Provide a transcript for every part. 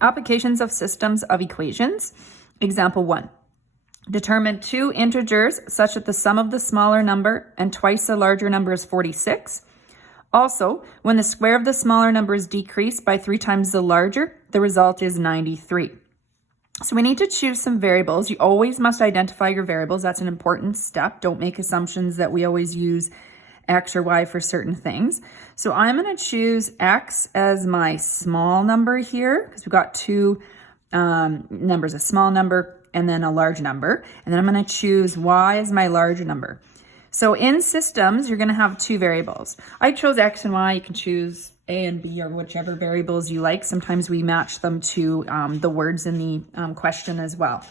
Applications of systems of equations. Example 1. Determine two integers such that the sum of the smaller number and twice the larger number is 46. Also, when the square of the smaller number is decreased by 3 times the larger, the result is 93. So we need to choose some variables. You always must identify your variables. That's an important step. Don't make assumptions that we always use X or Y for certain things. So I'm going to choose X as my small number here because we've got two numbers, a small number and then a large number. And then I'm going to choose Y as my larger number. So in systems, you're going to have two variables. I chose X and Y. You can choose A and B or whichever variables you like. Sometimes we match them to the words in the question as well.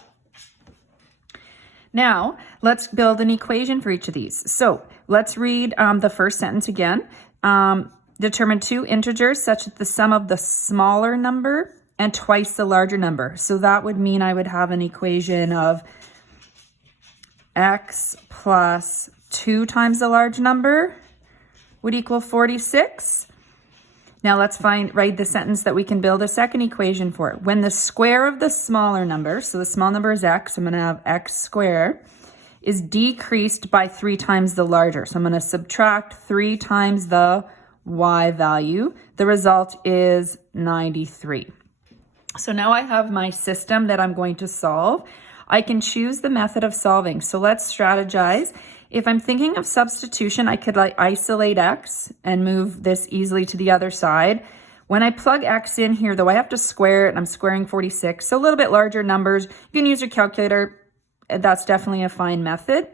Now, let's build an equation for each of these. So let's read the first sentence again. Determine two integers such that the sum of the smaller number and twice the larger number. So that would mean I would have an equation of X plus 2 times the large number would equal 46. Now let's write the sentence that we can build a second equation for. When the square of the smaller number, so the small number is X, I'm going to have X squared, is decreased by 3 times the larger. So I'm going to subtract 3 times the Y value. The result is 93. So now I have my system that I'm going to solve. I can choose the method of solving. So let's strategize. If I'm thinking of substitution, I could isolate X and move this easily to the other side. When I plug X in here, though, I have to square it, and I'm squaring 46. So a little bit larger numbers. You can use your calculator. That's definitely a fine method.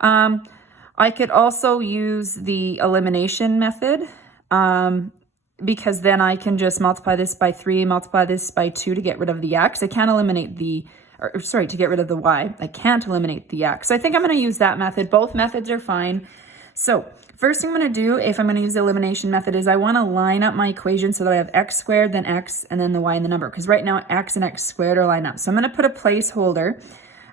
I could also use the elimination method because then I can just multiply this by 3, multiply this by 2 to get rid of the X. I can't eliminate to get rid of the Y. I can't eliminate the X. So I think I'm going to use that method. Both methods are fine. So first thing I'm going to do, if I'm going to use the elimination method, is I want to line up my equation so that I have X squared, then X, and then the Y in the number. Because right now, X and X squared are lined up. So I'm going to put a placeholder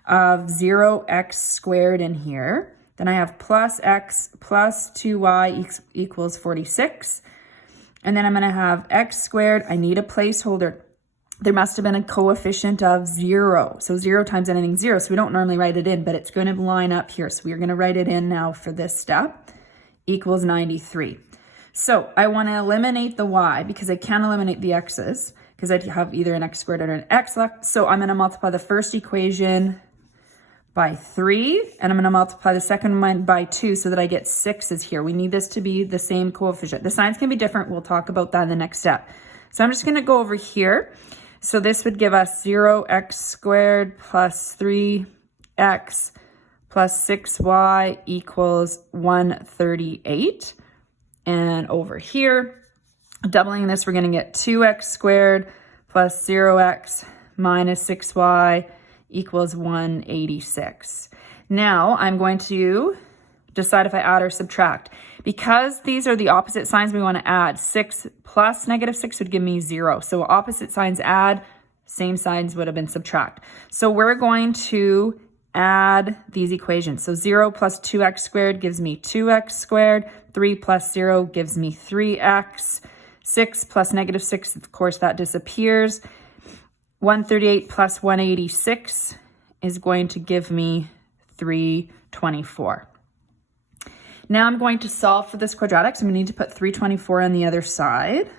of 0x squared in here. Then I have plus X plus 2Y equals 46. And then I'm going to have X squared. I need a placeholder. There must have been a coefficient of 0. So 0 times anything 0. So we don't normally write it in, but it's going to line up here. So we're going to write it in now for this step. Equals 93. So I want to eliminate the Y because I can't eliminate the X's because I'd have either an X squared or an X left. So I'm going to multiply the first equation by 3, and I'm going to multiply the second one by 2 so that I get 6's here. We need this to be the same coefficient. The signs can be different. We'll talk about that in the next step. So I'm just going to go over here. So this would give us 0x squared plus 3x plus 6y equals 138. And over here, doubling this, we're going to get 2x squared plus 0x minus 6y equals 186. Now I'm going to decide if I add or subtract. Because these are the opposite signs, we want to add. 6 plus negative 6 would give me 0. So opposite signs add, same signs would have been subtract. So we're going to add these equations. So 0 plus 2x squared gives me 2x squared. 3 plus 0 gives me 3x. 6 plus negative 6, of course, that disappears. 138 plus 186 is going to give me 324. Now I'm going to solve for this quadratic, so I'm going to need to put 324 on the other side.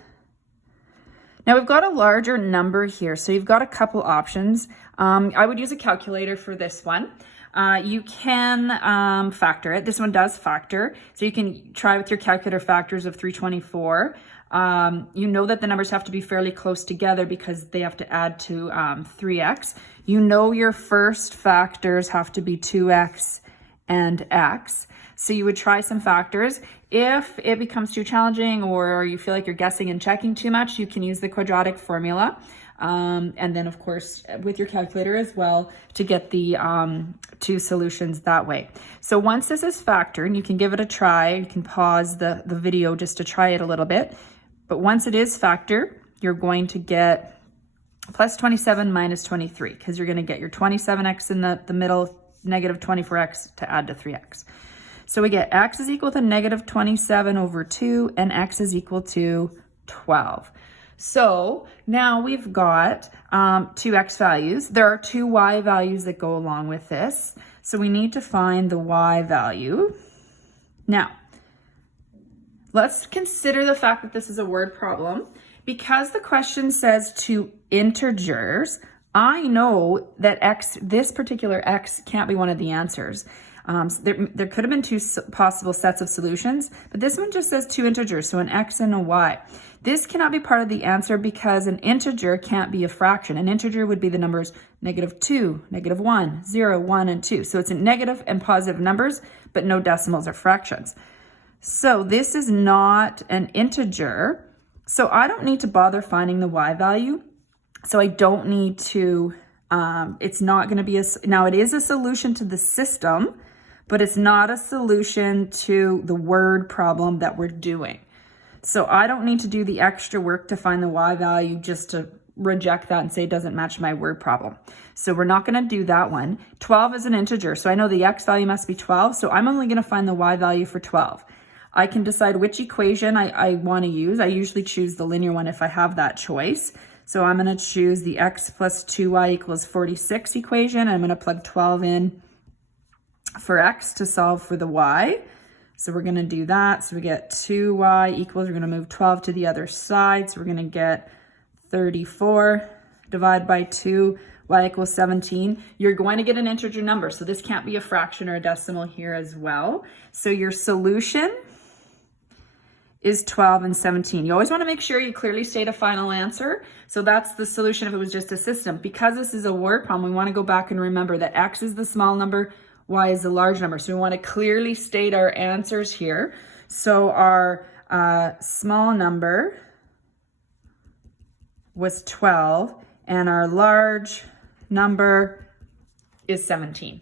Now we've got a larger number here, so you've got a couple options. I would use a calculator for this one. You can factor it. This one does factor, so you can try with your calculator factors of 324. You know that the numbers have to be fairly close together because they have to add to 3x. You know your first factors have to be 2x and x. So you would try some factors. If it becomes too challenging or you feel like you're guessing and checking too much, you can use the quadratic formula. And then, of course, with your calculator as well to get the two solutions that way. So once this is factored, you can give it a try. You can pause the video just to try it a little bit. But once it is factored, you're going to get plus 27 minus 23 because you're going to get your 27x in the middle, negative 24x to add to 3x. So we get x is equal to negative 27 over 2 and x is equal to 12. So now we've got 2 x values. There are 2 y values that go along with this. So we need to find the y value. Now, let's consider the fact that this is a word problem. Because the question says 2 integers, I know that this particular x can't be one of the answers. There could have been 2 possible sets of solutions, but this one just says 2 integers, so an x and a y. This cannot be part of the answer because an integer can't be a fraction. An integer would be the numbers -2, -1, 0, 1, and 2. So it's in negative and positive numbers, but no decimals or fractions. So this is not an integer. So I don't need to bother finding the y value. So I don't need to, it's not going to be now it is a solution to the system, but it's not a solution to the word problem that we're doing. So I don't need to do the extra work to find the y value just to reject that and say it doesn't match my word problem. So we're not going to do that one. 12 is an integer, so I know the x value must be 12, so I'm only going to find the y value for 12. I can decide which equation I want to use. I usually choose the linear one if I have that choice. So I'm going to choose the x plus 2y equals 46 equation. I'm going to plug 12 in for x to solve for the y. So we're going to do that. So we get 2y equals, we're going to move 12 to the other side. So we're going to get 34 divided by 2, y equals 17. You're going to get an integer number. So this can't be a fraction or a decimal here as well. So your solution is 12 and 17. You always want to make sure you clearly state a final answer. So that's the solution if it was just a system. Because this is a word problem, we want to go back and remember that x is the small number, y is the large number. So we want to clearly state our answers here. So our small number was 12 and our large number is 17.